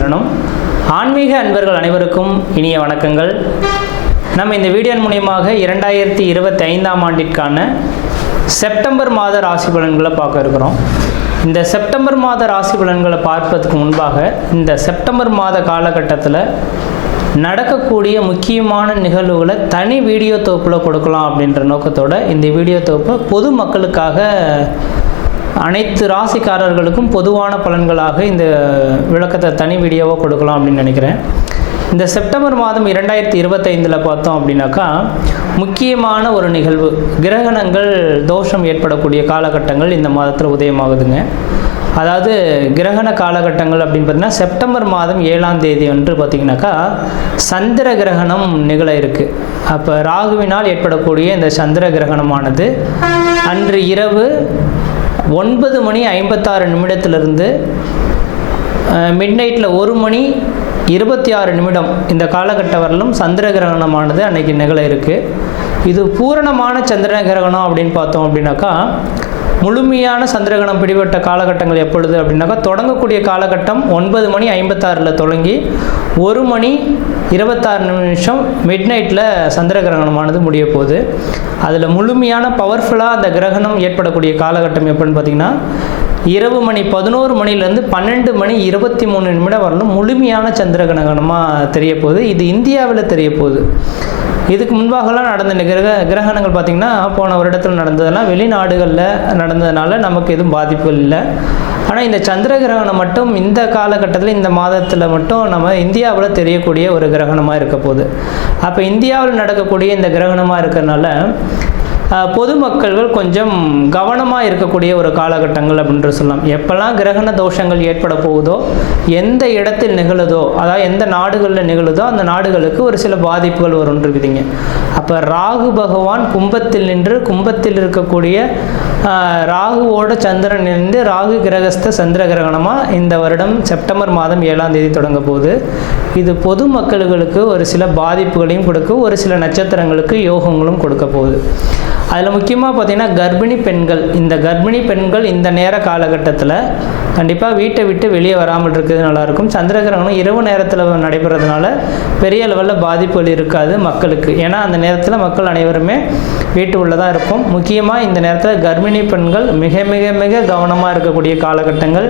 சரணம். ஆன்மீக அன்பர்கள் அனைவருக்கும் இனிய வணக்கங்கள். நம்ம இந்த வீடியோ மூலமாக 2025ஆம் ஆண்டிற்கான செப்டம்பர் மாத ராசி பலன்களை பார்க்க இருக்கிறோம். இந்த செப்டம்பர் மாத ராசி பலன்களை பார்ப்பதற்கு முன்பாக இந்த செப்டம்பர் மாத காலகட்டத்தில் நடக்கக்கூடிய முக்கியமான நிகழ்வுகளை தனி வீடியோ தொகுப்பில் கொடுக்கலாம் அப்படின்ற நோக்கத்தோடு இந்த வீடியோ தொகுப்பை பொது மக்களுக்காக அனைத்து ராசிக்காரர்களுக்கும் பொதுவான பலன்களாக இந்த விளக்கத்தை தனி வீடியோவாக கொடுக்கலாம் அப்படின்னு நினைக்கிறேன். இந்த செப்டம்பர் மாதம் 2025 பார்த்தோம் அப்படின்னாக்கா முக்கியமான ஒரு நிகழ்வு, கிரகணங்கள் தோஷம் ஏற்படக்கூடிய காலகட்டங்கள் இந்த மாதத்தில் உதயமாகுதுங்க. அதாவது கிரகண காலகட்டங்கள் அப்படின்னு பார்த்தீங்கன்னா செப்டம்பர் மாதம் 7ஆம் தேதி அன்று பார்த்திங்கனாக்கா சந்திர கிரகணம் நிகழ இருக்குது. அப்போ ராகுவினால் ஏற்படக்கூடிய இந்த சந்திர கிரகணமானது அன்று இரவு 9 மணி 56 நிமிடத்திலிருந்து மிட்நைட்டில் 1 மணி 26 நிமிடம் இந்த காலகட்ட வரலும் சந்திர கிரகணமானது அன்றைக்கி நிகழ இருக்குது. இது பூரணமான சந்திர கிரகணம் அப்படின்னு பார்த்தோம் அப்படின்னாக்கா முழுமையான சந்திரகிரகணம் பிடிபட்ட காலகட்டங்கள் எப்பொழுது அப்படின்னாக்கா தொடங்கக்கூடிய காலகட்டம் 9 மணி 56 தொடங்கி 1 மணி 26 நிமிஷம் மிட்நைட்டில் சந்திர கிரகணமானது முடிய போகுது. அதில் முழுமையான பவர்ஃபுல்லாக அந்த கிரகணம் ஏற்படக்கூடிய காலகட்டம் எப்படின்னு பார்த்திங்கன்னா இரவு மணி 11 மணிலேருந்து 12 மணி 23 நிமிடம் வரலும் முழுமையான சந்திர கிரகணமாக தெரிய போகுது. இது இந்தியாவில் தெரிய போகுது. இதுக்கு முன்பாகலாம் நடந்த கிரகணங்கள் பார்த்திங்கன்னா போன வருடத்தில் நடந்ததெல்லாம் வெளிநாடுகளில் நடந்ததுனால நமக்கு எதுவும் பாதிப்புகள் இல்லை. ஆனால் இந்த சந்திர கிரகணம் மட்டும் இந்த காலகட்டத்தில் இந்த மாதத்தில் மட்டும் நம்ம இந்தியாவில் தெரியக்கூடிய ஒரு கிரகணமாக இருக்க போகுது. அப்போ இந்தியாவில் நடக்கக்கூடிய இந்த கிரகணமாக இருக்கிறதுனால பொதுமக்கள்கள் கொஞ்சம் கவனமாக இருக்கக்கூடிய ஒரு காலகட்டங்கள் அப்படின்ற சொல்லலாம். எப்போல்லாம் கிரகண தோஷங்கள் ஏற்பட போகுதோ, எந்த இடத்தில் நிகழுதோ, அதாவது எந்த நாடுகளில் நிகழுதோ அந்த நாடுகளுக்கு ஒரு சில பாதிப்புகள் வரும்னு இருக்குதுங்க. அப்போ ராகு பகவான் கும்பத்தில் நின்று கும்பத்தில் இருக்கக்கூடிய ராகுவோட சந்திரன் இருந்து ராகு கிரகஸ்த சந்திர கிரகணமாக இந்த வருடம் செப்டம்பர் மாதம் 7ஆம் தேதி தொடங்க போகுது. இது பொதுமக்களுக்கு ஒரு சில பாதிப்புகளையும் கொடுக்கும், ஒரு சில நட்சத்திரங்களுக்கு யோகங்களும் கொடுக்க போகுது. அதில் முக்கியமாக பார்த்திங்கன்னா கர்ப்பிணி பெண்கள், இந்த கர்ப்பிணி பெண்கள் இந்த நேர காலகட்டத்தில் கண்டிப்பாக வீட்டை விட்டு வெளியே வராமல் இருக்கிறது நல்லாயிருக்கும். சந்திர கிரகணம் இரவு நேரத்தில் நடைபெறதுனால பெரிய லெவலில் பாதிப்புகள் இருக்காது மக்களுக்கு. ஏன்னா அந்த நேரத்தில் மக்கள் அனைவருமே வீட்டு உள்ளதாக இருக்கும். முக்கியமாக இந்த நேரத்தில் கர்ப்பிணி பெண்கள் மிக மிக மிக கவனமாக இருக்கக்கூடிய காலகட்டங்கள்.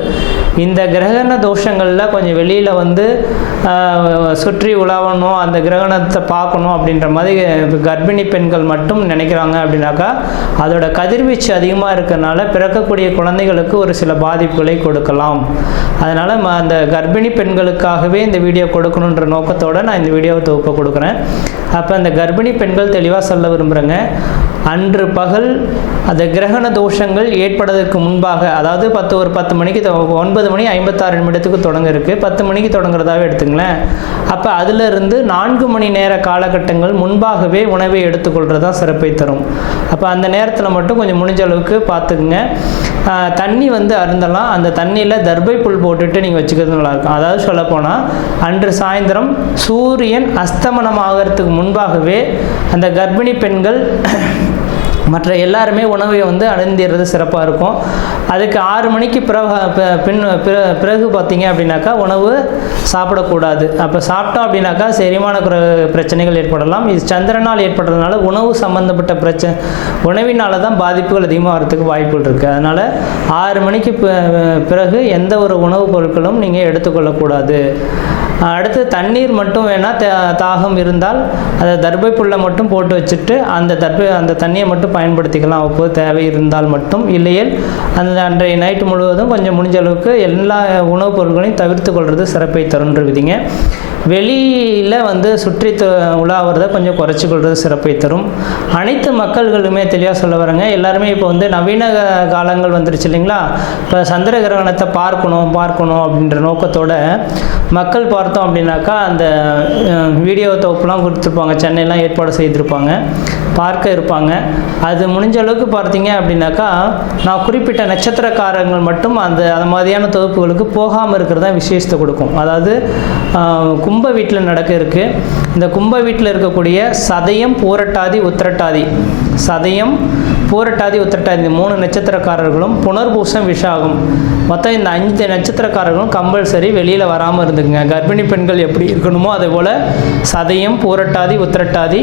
இந்த கிரகண தோஷங்களில் கொஞ்சம் வெளியில் வந்து சுற்றி உலாவணும், அந்த கிரகணத்தை பார்க்கணும் அப்படின்ற மாதிரி கர்ப்பிணி பெண்கள் மட்டும் நினைக்கிறாங்க அப்படின்னாக்கா அதோட கதிர்வீச்சு அதிகமாக இருக்கிறதுனால பிறக்கக்கூடிய குழந்தைகளுக்கு ஒரு சில பாதிப்புகளை கொடுக்கலாம். அதனால் அந்த கர்ப்பிணி பெண்களுக்காகவே இந்த வீடியோ கொடுக்கணுன்ற நோக்கத்தோடு நான் இந்த வீடியோவை தொகுப்பை கொடுக்குறேன். அப்போ அந்த கர்ப்பிணி பெண்கள் தெளிவாக சொல்ல விரும்புகிறேங்க, அன்று பகல் அந்த கிரகண தோஷங்கள் ஏற்படுவதற்கு முன்பாக, அதாவது 10 மணிக்கு 9 மணி 56 நிமிடத்துக்கு தொடங்க இருக்குது, 10 மணிக்கு தொடங்குறதாவே எடுத்துங்களேன். அப்போ அதிலிருந்து 4 மணி நேர காலகட்டங்கள் முன்பாகவே உணவை எடுத்துக்கொள்கிறதா சிறப்பை தரும். அப்போ அந்த நேரத்தில் மட்டும் கொஞ்சம் முடிஞ்ச அளவுக்கு பார்த்துக்குங்க. தண்ணி வந்து அருந்தலாம், அந்த தண்ணியில் தர்பை புல் போட்டுட்டு நீங்கள் வச்சுக்கிறது நல்லாயிருக்கும். அதாவது சொல்லப்போனால் அன்று சாயந்தரம் சூரியன் அஸ்தமனம் ஆகிறதுக்கு முன்பாகவே அந்த கர்ப்பிணி பெண்கள் மற்ற எல்லாருமே உணவை வந்து அருந்திடுறது சிறப்பாக இருக்கும். அதுக்கு 6 மணிக்கு பிறகு பார்த்தீங்க அப்படின்னாக்கா உணவு சாப்பிடக்கூடாது. அப்போ சாப்பிட்டோம் அப்படின்னாக்கா செரிமான பிரச்சனைகள் ஏற்படலாம். இது சந்திரனால் ஏற்படுறதுனால உணவு சம்மந்தப்பட்ட உணவினால தான் பாதிப்புகள் அதிகமாக வரதுக்கு வாய்ப்புகள் இருக்குது. அதனால் 6 மணிக்கு பிறகு எந்த ஒரு உணவுப் பொருட்களும் நீங்கள் எடுத்துக்கொள்ளக்கூடாது. அடுத்து தண்ணீர் மட்டும் வேணால் தாகம் இருந்தால் அதை தர்பை புல்லை மட்டும் போட்டு வச்சுட்டு அந்த தண்ணியை மட்டும் பயன்படுத்திக்கலாம் அப்போது தேவை இருந்தால் மட்டும். இல்லையேல் அந்த அன்றைய நைட்டு முழுவதும் கொஞ்சம் முடிஞ்ச அளவுக்கு எல்லா உணவுப் பொருட்களையும் தவிர்த்து கொள்வது சிறப்பை தருன்ற விதிங்க. வெளியில் வந்து சுற்றி உலாவறதை கொஞ்சம் குறைச்சி கொள்வது சிறப்பை தரும். அனைத்து மக்கள்களுமே தெளிவாக சொல்ல வரேங்க. எல்லாருமே இப்போ வந்து நவீன காலங்கள் வந்துருச்சு இல்லைங்களா. இப்போ சந்திர கிரகணத்தை பார்க்கணும் அப்படின்ற நோக்கத்தோட மக்கள் பார்த்தோம் அப்படின்னாக்கா அந்த வீடியோ தொகுப்புலாம் கொடுத்துருப்பாங்க, சென்னையெல்லாம் ஏற்பாடு செய்திருப்பாங்க, பார்க்க இருப்பாங்க. அது முடிஞ்ச அளவுக்கு பார்த்தீங்க அப்படின்னாக்கா நான் குறிப்பிட்ட நட்சத்திரக்காரங்கள் மட்டும் அந்த மாதிரியான தொகுப்புகளுக்கு போகாமல் இருக்கிறது தான் விசேஷத்தை கொடுக்கும். அதாவது கும்ப வீட்டில் நடக்க இருக்குது. இந்த கும்ப வீட்டில் இருக்கக்கூடிய சதயம், பூரட்டாதி, உத்திரட்டாதி சதயம், பூரட்டாதி, உத்திரட்டாதி இந்த 3 நட்சத்திரக்காரர்களும், புனர்பூசம், விஷாகம் மொத்தம் இந்த 5 நட்சத்திரக்காரர்களும் கம்பல்சரி வெளியில் வராமல் இருந்துக்குங்க. கர்ப்பிணி பெண்கள் எப்படி இருக்கணுமோ அதே போல் சதயம், பூரட்டாதி, உத்திரட்டாதி,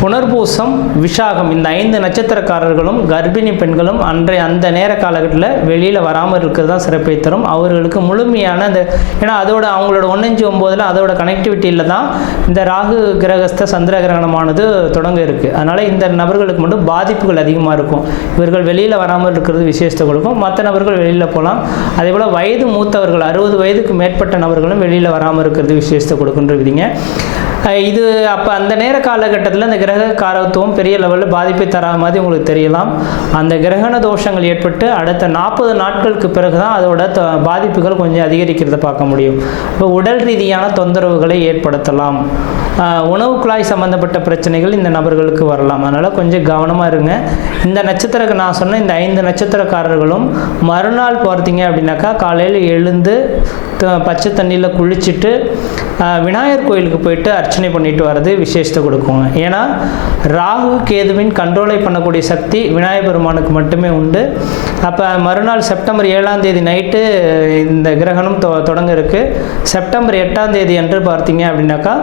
புனர்பூசம், விஷாகம் இந்த 5 நட்சத்திரக்காரர்களும் கர்ப்பிணி பெண்களும் அந்த நேர காலகட்டத்தில் வெளியில் வராமல் இருக்கிறது தான் சிறப்பை தரும். அவர்களுக்கு முழுமையான அந்த ஏன்னா அதோட அவங்களோட 1-5-9 அதோட கனெக்டிவிட்டியில் தான் இந்த ராகு கிரகஸ்த சந்திர கிரகணமானது தொடங்க இருக்குது. அதனால் இந்த நபர்களுக்கு மட்டும் பாதிப்புகள் அதிகமாக இருக்கும். இவர்கள் வெளியில் வராமல் இருக்கிறது விசேஷத்தை கொடுக்கும். மற்ற நபர்கள் வெளியில் போகலாம். அதே போல் வயது மூத்தவர்கள் 60 வயதுக்கு மேற்பட்ட நபர்களும் வெளியில் வராமல் இருக்கிறது விசேஷத்தை கொடுக்குன்றீங்க. இது அப்போ அந்த நேர காலகட்டத்தில் அந்த கிரக காரத்துவம் பெரிய லெவலில் பாதிப்பை தராத மாதிரி உங்களுக்கு தெரியலாம். அந்த கிரகண தோஷங்கள் ஏற்பட்டு அடுத்த 40 நாட்களுக்கு பிறகு தான் அதோட பாதிப்புகள் கொஞ்சம் அதிகரிக்கிறத பார்க்க முடியும். இப்போ உடல் ரீதியான தொந்தரவுகளை ஏற்படுத்தலாம். உணவு குழாய் சம்மந்தப்பட்ட பிரச்சனைகள் இந்த நபர்களுக்கு வரலாம். அதனால் கொஞ்சம் கவனமாக இருங்க. இந்த நட்சத்திர நான் சொன்ன இந்த 5 நட்சத்திரக்காரர்களும் மறுநாள் பார்த்தீங்க அப்படின்னாக்கா காலையில் எழுந்து பச்சை தண்ணியில் குளிச்சுட்டு விநாயகர் கோயிலுக்கு போயிட்டு அர்ச்சனை பண்ணிட்டு வர்றது விசேஷத்தை கொடுக்குங்க. ஏன்னா ராகு கேதுவின் கண்ட்ரோலை பண்ணக்கூடிய சக்தி விநாயகர் பெருமானுக்கு மட்டுமே உண்டு. அப்போ மறுநாள் செப்டம்பர் 7ஆம் தேதி நைட்டு இந்த கிரகணம் தொடங்க இருக்குது. செப்டம்பர் 8ஆம் தேதி அன்று பார்த்தீங்க அப்படின்னாக்கா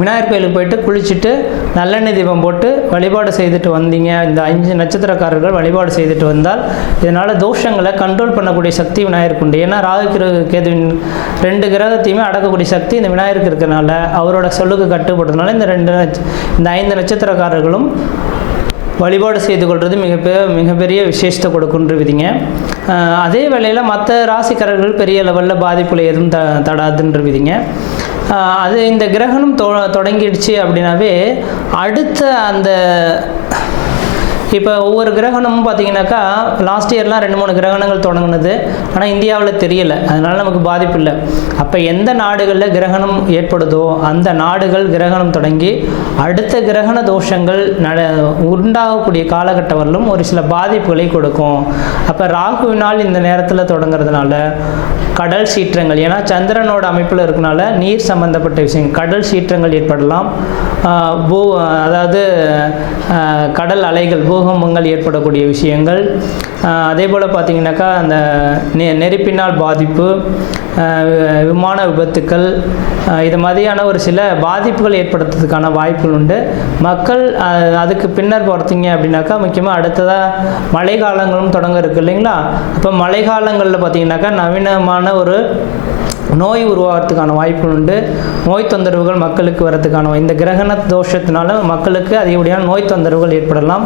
விநாயகர் கோயிலுக்கு போயிட்டு குளிச்சுட்டு நல்லெண்ணெய் தீபம் போட்டு வழிபாடு செய்துட்டு வந்தீங்க. இந்த 5 நட்சத்திரக்காரர்கள் வழிபாடு செய்துட்டு வந்தால் இதனால் தோஷங்களை கண்ட்ரோல் பண்ணக்கூடிய சக்தி விநாயகருக்கு உண்டு. ஏன்னா ராகு கேதுவின் 2 கிரகத்தையுமே அடக்கக்கூடிய சக்தி இந்த விநாயகருக்கு இருக்கிறதுனால அவரோட சொல்லுக்கு கட்டுப்படுறதுனால இந்த 5 நட்சத்திரக்காரர்களும் வழிபாடு செய்து கொள்வது மிகப்பெரிய விசேஷத்தை கொடுக்குன்றவிதிங்க. அதே வேளையில் மற்ற ராசிக்காரர்கள் பெரிய லெவலில் பாதிப்புல எதுவும் தடாதுன்றவிதிங்க. அது இந்த கிரகணம் தொடங்கிடுச்சு அப்படின்னாவே அடுத்த அந்த இப்போ ஒவ்வொரு கிரகணமும் பார்த்தீங்கன்னாக்கா லாஸ்ட் இயர்லாம் 2-3 கிரகணங்கள் தொடங்கினது. ஆனால் இந்தியாவில் தெரியலை, அதனால் நமக்கு பாதிப்பு இல்லை. அப்போ எந்த நாடுகளில் கிரகணம் ஏற்படுதோ அந்த நாடுகள் கிரகணம் தொடங்கி அடுத்த கிரகண தோஷங்கள் உண்டாகக்கூடிய காலகட்டம் வரலும் ஒரு சில பாதிப்புகளை கொடுக்கும். அப்போ ராகுவினால் இந்த நேரத்தில் தொடங்கிறதுனால கடல் சீற்றங்கள், ஏன்னா சந்திரனோட அமைப்பில் இருக்கனால நீர் சம்பந்தப்பட்ட விஷயங்கள் கடல் சீற்றங்கள் ஏற்படலாம். அதாவது கடல் அலைகள் பூகம்பங்கள் ஏற்படக்கூடிய விஷயங்கள். அதே போல் பார்த்திங்கனாக்கா அந்த நெருப்பினால் பாதிப்பு, விமான விபத்துக்கள், இது மாதிரியான ஒரு சில பாதிப்புகள் ஏற்படுத்துறதுக்கான வாய்ப்புகள் உண்டு. மக்கள் அதுக்கு பின்னர் பார்த்தீங்க அப்படின்னாக்கா முக்கியமாக அடுத்ததாக மழை காலங்களும் தொடங்க இருக்குது இல்லைங்களா. அப்போ மழை காலங்களில் பார்த்திங்கனாக்கா நவீனமான ஒரு நோய் உருவாகிறதுக்கான வாய்ப்புகள் உண்டு. நோய் தொந்தரவுகள் மக்களுக்கு வரதுக்கான இந்த கிரகண தோஷத்தினால மக்களுக்கு அதிகப்படியான நோய் தொந்தரவுகள் ஏற்படலாம்.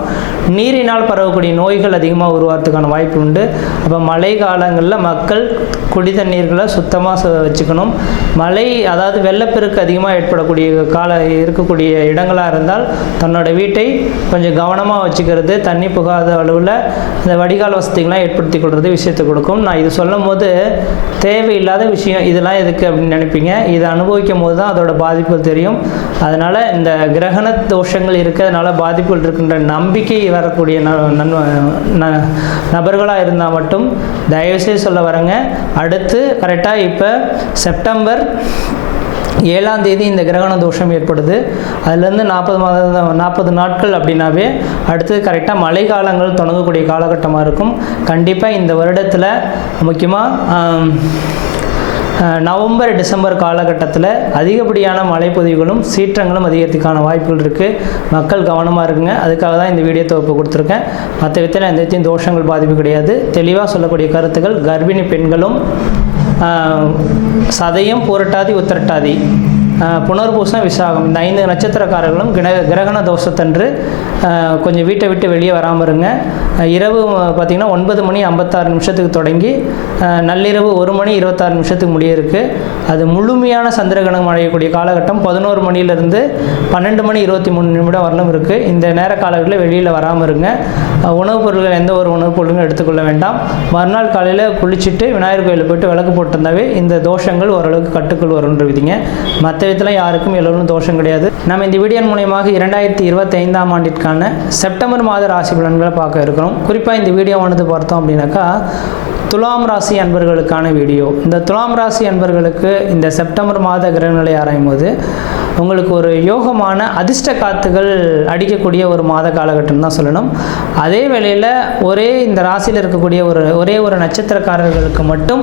நீரினால் பரவக்கூடிய நோய்கள் அதிகமாக உருவாகிறதுக்கான வாய்ப்பு உண்டு. அப்போ மழை காலங்களில் மக்கள் குடி தண்ணீர்களை சுத்தமாக வச்சுக்கணும். மழை அதாவது வெள்ளப்பெருக்கு அதிகமாக ஏற்படக்கூடிய இருக்கக்கூடிய இடங்களாக இருந்தால் தன்னோட வீட்டை கொஞ்சம் கவனமாக வச்சுக்கிறது, தண்ணி புகாத அளவில் இந்த வடிகால் வசதிகள்லாம் ஏற்படுத்தி கொள்வது விஷயத்தை கொடுக்கும். நான் இது சொல்லும் போது தேவையில்லாத விஷயம் இதெல்லாம் எதுக்கு அப்படின்னு நினைப்பீங்க. இதை அனுபவிக்கும் போது தான் அதோட பாதிப்புகள் தெரியும். அதனால் இந்த கிரகண தோஷங்கள் இருக்கிறதுனால பாதிப்புகள் இருக்கின்ற நம்பிக்கை வரக்கூடிய நபர்களாக இருந்தால் மட்டும் தயவுசெய்து சொல்ல வரேங்க. அடுத்து கரெக்டாக இப்போ செப்டம்பர் 7ஆம் தேதி இந்த கிரகண தோஷம் ஏற்படுது. அதுலேருந்து 40 நாட்கள் அப்படின்னாவே அடுத்து கரெக்டாக மழை காலங்கள் தொடங்கக்கூடிய காலகட்டமாக இருக்கும். கண்டிப்பாக இந்த வருடத்தில் முக்கியமாக நவம்பர் டிசம்பர் காலகட்டத்தில் அதிகப்படியான மழைப்பொழிவுகளும் சீற்றங்களும் அதிகரிக்கிறதுக்கான வாய்ப்புகள் இருக்குது. மக்கள் கவனமாக இருக்குங்க. அதுக்காக தான் இந்த வீடியோ தொகுப்பு கொடுத்துருக்கேன். மற்ற விதத்தில் எந்த தோஷங்கள் பாதிப்பு கிடையாது. தெளிவாக சொல்லக்கூடிய கருத்துக்கள் கர்ப்பிணி பெண்களும் சதயம், பூரட்டாதி, உத்திரட்டாதி, புனர்பூசம், விசாகம் இந்த 5 நட்சத்திரக்காரர்களும் கிரகண தோஷத்தன்று கொஞ்சம் வீட்டை விட்டு வெளியே வராமல் இருங்க. இரவு பார்த்திங்கன்னா 9:56 தொடங்கி நள்ளிரவு 1:26 முடிய இருக்குது. அது முழுமையான சந்திரகிரகணம் அடையக்கூடிய காலகட்டம் 11 மணியிலிருந்து 12:23 வரலும் இருக்குது. இந்த நேர காலங்களில் வெளியில் வராமல் இருங்க. உணவுப் பொருட்கள் எந்த ஒரு உணவுப் பொருட்களும் எடுத்துக்கொள்ள வேண்டாம். மறுநாள் காலையில் குளிச்சுட்டு விநாயகர் கோயிலில் போய்ட்டு விளக்கு போட்டிருந்தாவே இந்த தோஷங்கள் ஓரளவுக்கு கட்டுக்குள் வரும்ன்ற விதிங்க. மற்ற விதத்தில் யாருக்கும் எல்லோரும் தோஷம் கிடையாது. நம்ம இந்த வீடியோ மூலமாக 2025ஆம் ஆண்டிற்கான செப்டம்பர் மாத ராசி பலன்களை பார்க்க இருக்கிறோம். குறிப்பாக இந்த வீடியோவானது பார்த்தோம் அப்படின்னாக்கா துலாம் ராசி அன்பர்களுக்கான வீடியோ. இந்த துலாம் ராசி அன்பர்களுக்கு இந்த செப்டம்பர் மாத கிரகநிலை ஆராயும் போது உங்களுக்கு ஒரு யோகமான அதிர்ஷ்ட காத்துகள் அடிக்கக்கூடிய ஒரு மாத காலகட்டம் தான் சொல்லணும். அதே வேளையில் இந்த ராசியில் இருக்கக்கூடிய ஒரே ஒரு நட்சத்திரக்காரர்களுக்கு மட்டும்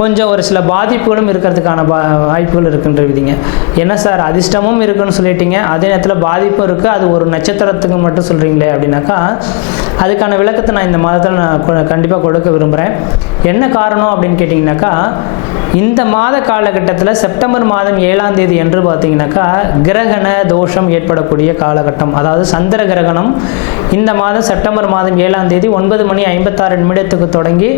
கொஞ்சம் ஒரு சில பாதிப்புகளும் இருக்கிறதுக்கான வாய்ப்புகள் இருக்குன்றவிதிங்க. என்ன சார் அதிர்ஷ்டமும் இருக்குன்னு சொல்லிட்டீங்க, அதே நேரத்தில் பாதிப்பும் இருக்குது, அது ஒரு நட்சத்திரத்துக்கு மட்டும் சொல்கிறீங்களே அப்படின்னாக்கா அதுக்கான விளக்கத்தை நான் இந்த மாதத்தில் நான் கண்டிப்பாக கொடுக்க விரும்புகிறேன். என்ன காரணம் அப்படின்னு கேட்டிங்கனாக்கா, இந்த மாத காலகட்டத்தில் செப்டம்பர் மாதம் 7ஆம் தேதி என்று பார்த்தீங்கன்னாக்கா கிரகண தோஷம் ஏற்படக்கூடிய காலகட்டம். அதாவது சந்திர கிரகணம் இந்த மாதம் செப்டம்பர் மாதம் 7ஆம் தேதி 9:56 தொடங்கி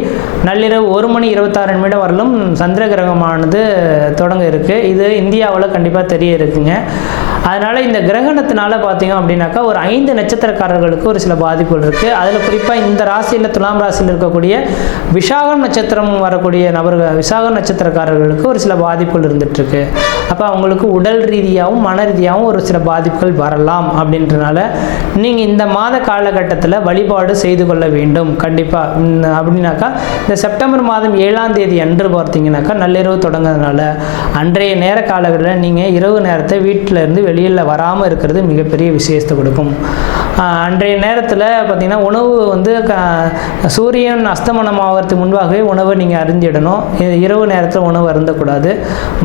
நள்ளிரவு 1:26 வரலும் சந்திர கிரகமானது தொடங்க இருக்குது. இது இந்தியாவில் கண்டிப்பாக தெரிய இருக்குங்க. அதனால் இந்த கிரகணத்தினால பார்த்தீங்க அப்படின்னாக்கா ஒரு 5 நட்சத்திரக்காரர்களுக்கு ஒரு சில பாதிப்புகள் இருக்குது. அதில் குறிப்பாக இந்த ராசியில் துலாம் ராசியில் இருக்கக்கூடிய விசாகம் நட்சத்திரம் வரக்கூடிய நபர்கள், விசாகம் நட்சத்திரக்காரர்களுக்கு ஒரு சில பாதிப்புகள் இருந்துகிட்ருக்கு. அப்போ அவங்களுக்கு உடல் ரீதியாகவும் மன ரீதியாகவும் ஒரு சில பாதிப்புகள் வரலாம். அப்படின்றனால நீங்கள் இந்த மாத காலகட்டத்தில் வழிபாடு செய்து கொள்ள வேண்டும் கண்டிப்பாக. அப்படின்னாக்கா இந்த செப்டம்பர் மாதம் 7ஆம் தேதி அன்று பார்த்தீங்கன்னாக்கா நள்ளிரவு தொடங்குறதுனால அன்றைய நேர காலகட்டத்தில் நீங்கள் இரவு நேரத்தை வீட்டில் இருந்து வெளியில் வராமல் இருக்கிறது மிகப்பெரிய விசேஷத்தை கொடுக்கும். அன்றைய நேரத்தில் பார்த்திங்கன்னா உணவு சூரியன் அஸ்தமனம் ஆகிறதுக்கு முன்பாகவே உணவை நீங்கள் அருந்திடணும். இரவு நேரத்தில் உணவு அருந்தக்கூடாது.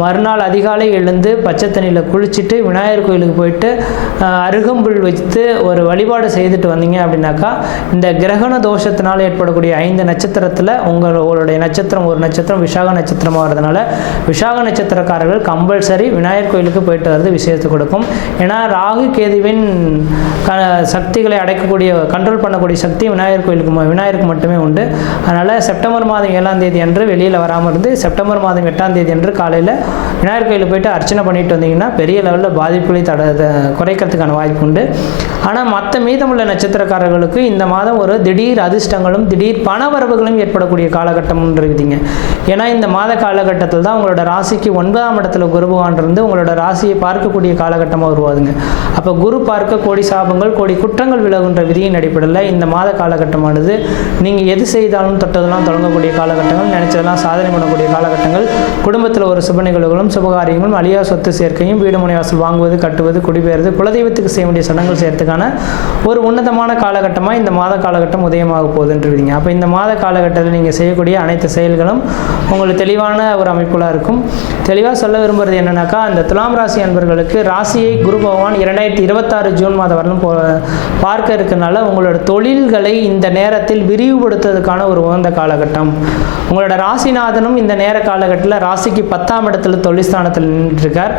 மறுநாள் அதிகாலை எழுந்து பச்சை தண்ணியில் குளிச்சுட்டு விநாயகர் கோயிலுக்கு போயிட்டு அருகம்புல் வைத்து ஒரு வழிபாடு செய்துட்டு வந்தீங்க அப்படின்னாக்கா இந்த கிரகண தோஷத்தினால் ஏற்படக்கூடிய 5 நட்சத்திரத்தில் உங்களுடைய நட்சத்திரம் ஒரு நட்சத்திரம் விசாக நட்சத்திரமாக வரதுனால விசாக நட்சத்திரக்காரர்கள் கம்பல்சரி விநாயகர் கோயிலுக்கு போயிட்டு வர்றது விசேஷத்தை கொடுக்கும். ஏன்னா ராகு கேதுவின் சக்திகளை அடைக்கக்கூடிய கண்ட்ரோல் பண்ணக்கூடிய சக்தி விநாயகருக்கு மட்டுமே உண்டு. அதனால் செப்டம்பர் மாதம் 7ஆம் தேதி அன்று வெளியில் வராமல் இருந்து செப்டம்பர் மாதம் 8ஆம் தேதி அன்று காலையில் விநாயகர் கோயிலுக்கு போயிட்டு அர்ச்சனை பண்ணிட்டு வந்தீங்கன்னா பெரிய லெவலில் பாதிப்புகளை குறைக்கிறதுக்கான வாய்ப்பு உண்டு. ஆனால் மற்ற மீதமுள்ள நட்சத்திரக்காரர்களுக்கு இந்த மாதம் ஒரு திடீர் அதிர்ஷ்டங்களும் திடீர் பணவரவுகளும் ஏற்படக்கூடிய காலகட்டம் இருக்குதுங்க. ஏன்னா இந்த மாத காலகட்டத்தில் தான் உங்களோட ராசிக்கு 9ஆம் இடத்துல குரு பகவான் இருந்து உங்களோட ராசியை பார்க்கக்கூடிய காலகட்டமாக உருவாதுங்க. அப்போ குரு பார்க்க கோடி சாபங்கள் கோடி குற்றங்கள் விலகுன்ற விதியின் அடிப்படையில் இந்த மாத காலகட்டமானது நீங்கள் எது செய்தாலும் தொட்டதெல்லாம் தொடங்கக்கூடிய காலகட்டங்கள், நினைச்சதெல்லாம் சாதனை பண்ணக்கூடிய காலகட்டங்கள், குடும்பத்தில் ஒரு சுப நிகழ்வுகளும் சுபகாரியங்களும் அழியா சொத்து சேர்க்கையும் வீடு மனை வாசல் வாங்குவது கட்டுவது குடிபெயர்வது குலதெய்வத்துக்கு செய்ய வேண்டிய சடங்குகள் செய்யறதுக்கான ஒரு உன்னதமான காலகட்டமாக இந்த மாத காலகட்டம் உதயமாக போகுதுன்றீங்க. அப்போ இந்த மாத காலகட்டத்தில் நீங்கள் செய்யக்கூடிய அனைத்து செயல்களும் உங்களுக்கு தெளிவான ஒரு அமைப்புகளாக இருக்கும். தெளிவாக சொல்ல விரும்புகிறது என்னன்னாக்கா, அந்த துலாம் ராசி அன்பர்களுக்கு ராசியை குரு பகவான் 2026 ஜூன் மாதம் வரலும் பார்க்க இருக்கிறதுனால உங்களோட தொழில்களை இந்த நேரத்தில் விரிவுபடுத்துவதற்கான ஒரு உகந்த காலகட்டம். உங்களோட ராசிநாதனும் இந்த நேர காலகட்டத்தில் ராசிக்கு 10ஆம் இடத்துல தொழில் ஸ்தானத்தில் நின்றுருக்கார்.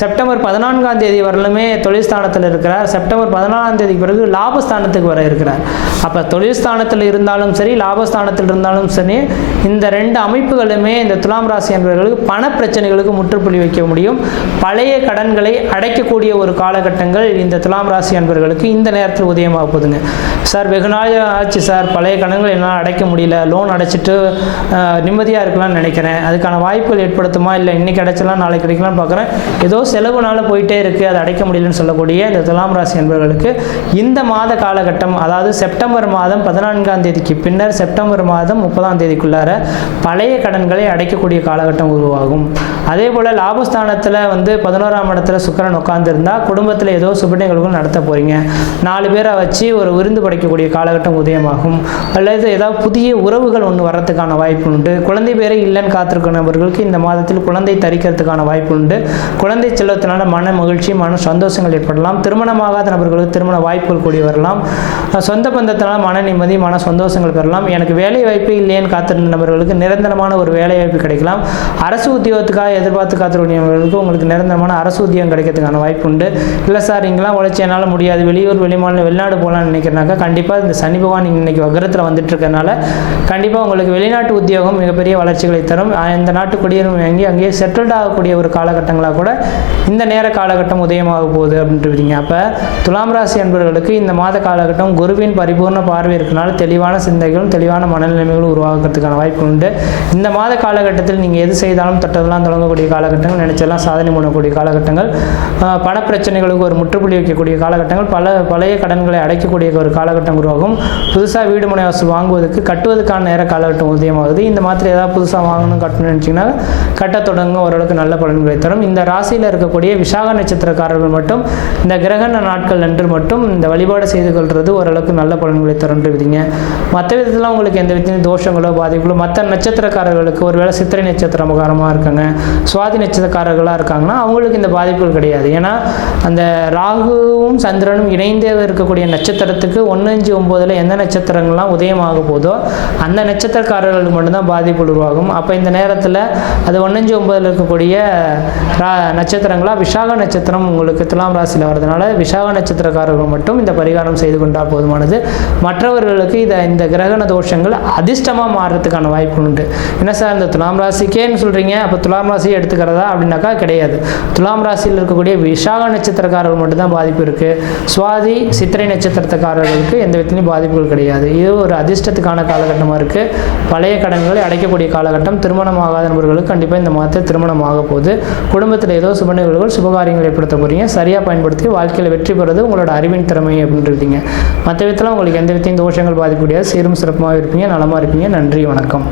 செப்டம்பர் 14ஆம் தேதி வரலுமே தொழில் ஸ்தானத்தில் இருக்கிறார். செப்டம்பர் 14ஆம் தேதிக்கு பிறகு லாபஸ்தானத்துக்கு வர இருக்கிறார். அப்போ தொழில் ஸ்தானத்தில் இருந்தாலும் சரி லாபஸ்தானத்தில் இருந்தாலும் சரி இந்த 2 அமைப்புகளுமே இந்த துலாம் ராசி என்பவர்களுக்கு பண பிரச்சனைகளுக்கு முற்றுப்புள்ளி வைக்க முடியும். பழைய கடன்களை அடைக்கக்கூடிய ஒரு காலகட்டங்கள் இந்த துலாம் ராசி என்பவர்களுக்கு இந்த நேரத்தில் உதயமாக போகுதுங்க. சார் வெகு நாள் ஆச்சு சார், பழைய கடன்கள் என்னால் அடைக்க முடியல, லோன் அடைச்சிட்டு நிம்மதியாக இருக்கலாம்னு நினைக்கிறேன், அதுக்கான வாய்ப்புகள் ஏற்படுத்துமா, இல்லை இன்றைக்கி அடைச்சலாம் நாளைக்கு கிடைக்கலாம்னு பார்க்குறேன், ஏதோ செலவுனால போயிட்டே இருக்குது, அதை அடைக்க முடியலன்னு சொல்லக்கூடிய இந்த துலாம் ராசி என்பவர்களுக்கு இந்த மாத காலகட்டம், அதாவது செப்டம்பர் மாதம் 14ஆம் தேதிக்கு பின்னர் செப்டம்பர் மாதம் 30ஆம் தேதிக்குள்ளார பழைய கடன்களை அடைக்கக்கூடிய காலகட்டம் உருவாகும். அதே போல் லாபஸ்தானத்தில் 11ஆம் இடத்துல சுக்கிரன் உட்கார்ந்துருந்தால் குடும்பத்தில் ஏதோ சுப நிகழ்வுகள் நடத்த போகிறீங்க, 4 பேரை வச்சு ஒரு விருந்து படைக்கக்கூடிய காலகட்டம் உதயமாகும். அல்லது ஏதாவது புதிய உறவுகள் ஒன்று வர்றதுக்கான வாய்ப்பு உண்டு. குழந்தை பேரை இல்லைன்னு காத்திருக்கிறவர்களுக்கு இந்த மாதத்தில் குழந்தை தரிக்கிறதுக்கான வாய்ப்பு உண்டு. குழந்தை செல்வத்தினால மன மகிழ்ச்சி மன சந்தோஷங்கள் ஏற்படலாம். திருமணமாகாத நபர்களுக்கு திருமண வாய்ப்புகள் கூடி வரலாம். சொந்த பந்தத்தினால் மன நிம்மதி மன சந்தோஷங்கள் பெறலாம். எனக்கு வேலை வாய்ப்பு இல்லையேன்னு காத்திருந்த நபர்களுக்கு நிரந்தரமான ஒரு வேலை வாய்ப்பு கிடைக்கலாம். அரசு உத்தியோகத்துக்காக எதிர்பார்த்து காத்திருக்கக்கூடியவர்களுக்கு உங்களுக்கு நிரந்தரமான அரசு உத்தியோகம் கிடைக்கிறதுக்கான வாய்ப்பு உண்டு. இல்லை சார் இங்கெல்லாம் உழைச்சி என்னால் முடியாது, வெளியூர் வெளிமாநிலம் வெளிநாடு போகலான்னு நினைக்கிறனாக்கா கண்டிப்பாக இந்த சனி பகவான் இன்னைக்கு வக்ரத்தில் வந்துட்டு இருக்கனால கண்டிப்பாக உங்களுக்கு வெளிநாட்டு உத்தியோகம் மிகப்பெரிய வளர்ச்சிகளை தரும். இந்த நாட்டு குடியுரிமை வாங்கி அங்கேயே செட்டில்ட் ஆகக்கூடிய ஒரு காலகட்டங்களாக கூட இந்த நேர காலகட்டம் உதயமாக போகுது அப்படின்ட்டுருவீங்க. அப்போ துலாம் ராசி என்பவர்களுக்கு இந்த மாத காலகட்டம் குருவின் பரிபூர்ண பார்வை இருக்கனால தெளிவான சிந்தைகளும் தெளிவான மனநிலைமைகளும் உருவாக்குறதுக்கான வாய்ப்பு உண்டு. இந்த மாத காலகட்டத்தில் நீங்கள் எது செய்தாலும் தொட்டதெல்லாம் தொடங்கக்கூடிய காலகட்டங்கள், நினைச்செல்லாம் சாதனை பண்ணக்கூடிய காலகட்டங்கள், பணப்பிரச்சனைகளுக்கு ஒரு முற்றுப்புள்ளி வைக்கக்கூடிய காலகட்டங்கள், பழைய கடன்களை அடைக்கக்கூடிய ஒரு காலகட்டம் உருவாகும். புதுசாக வீடு மனை வாசல் வாங்குவதற்கு கட்டுவதற்கான நேர காலகட்டம் உதயமாகுது. இந்த மாதிரி ஏதாவது புதுசாக வாங்கணும் கட்டணும்னு நினச்சிங்கன்னா கட்ட தொடங்க ஓரளவுக்கு நல்ல பலன்களை தரும். இந்த ராசியில் இருக்கக்கூடிய இருக்கக்கூடிய விசாக நட்சத்திரக்காரர்கள் மட்டும் இந்த கிரகண நாட்கள் அன்று மட்டும் இந்த வழிபாடு செய்து கொள்வது ஓரளவுக்கு நல்ல பலன்களை தருன்றீங்க. மற்ற விதத்தில் உங்களுக்கு எந்த விதத்திலும் தோஷங்களோ பாதிப்புகளோ மற்ற நட்சத்திரக்காரர்களுக்கு ஒருவேளை சித்திரை நட்சத்திரகாரமாக இருக்காங்க, சுவாதி நட்சத்திரக்காரர்களாக இருக்காங்கன்னா அவங்களுக்கு இந்த பாதிப்புகள் கிடையாது. ஏன்னா அந்த ராகுவும் சந்திரனும் இணைந்தே இருக்கக்கூடிய நட்சத்திரத்துக்கு 1, 5, 9 எந்த நட்சத்திரங்கள்லாம் உதயமாக போதோ அந்த நட்சத்திரக்காரர்களுக்கு மட்டும்தான் பாதிப்பு உருவாகும். அப்போ இந்த நேரத்தில் அது 1, 5, 9 இருக்கக்கூடிய நட்சத்திரங்களா விசாக நட்சத்திரம் உங்களுக்கு துலாம் ராசியில் வர்றதுனால விசாக நட்சத்திரக்காரர்கள் மட்டும் இந்த பரிகாரம் செய்து கொண்டால் போதுமானது. மற்றவர்களுக்கு இந்த கிரகண தோஷங்கள் அதிர்ஷ்டமாக மாறுறதுக்கான வாய்ப்பு உண்டு. என்ன சார் இந்த துலாம் ராசிக்கேன்னு சொல்கிறீங்க, அப்போ துலாம் ராசியை எடுத்துக்கிறதா அப்படின்னாக்கா கிடையாது. துலாம் ராசியில் இருக்கக்கூடிய விசாக நட்சத்திரக்காரர்கள் மட்டும்தான் பாதிப்பு இருக்குது. சுவாதி சித்திரை நட்சத்திரக்காரர்களுக்கு எந்த விதத்திலையும் பாதிப்புகள் கிடையாது. இது ஒரு அதிர்ஷ்டத்துக்கான காலகட்டமாக இருக்குது. பழைய கடன்களை அடைக்கக்கூடிய காலகட்டம். திருமணமாகாத நபர்களுக்கு கண்டிப்பாக இந்த மாதத்தில் திருமணம் ஆக போகுது. குடும்பத்தில் ஏதோ சுப நிகழ்வுகள் சுபகாரியங்கள் ஏற்படுத்த போகிறீங்க. சரியாக பயன்படுத்தி வாழ்க்கையில் வெற்றி பெறுவது உங்களோட அறிவின் திறமை அப்படின்றீங்க. மற்ற விதத்தில் உங்களுக்கு எந்த விதத்தையும் தோஷங்கள் பாதிக்கக்கூடிய சீரும் சிறப்பாக இருப்பீங்க, நலமாக இருப்பீங்க. நன்றி, வணக்கம்.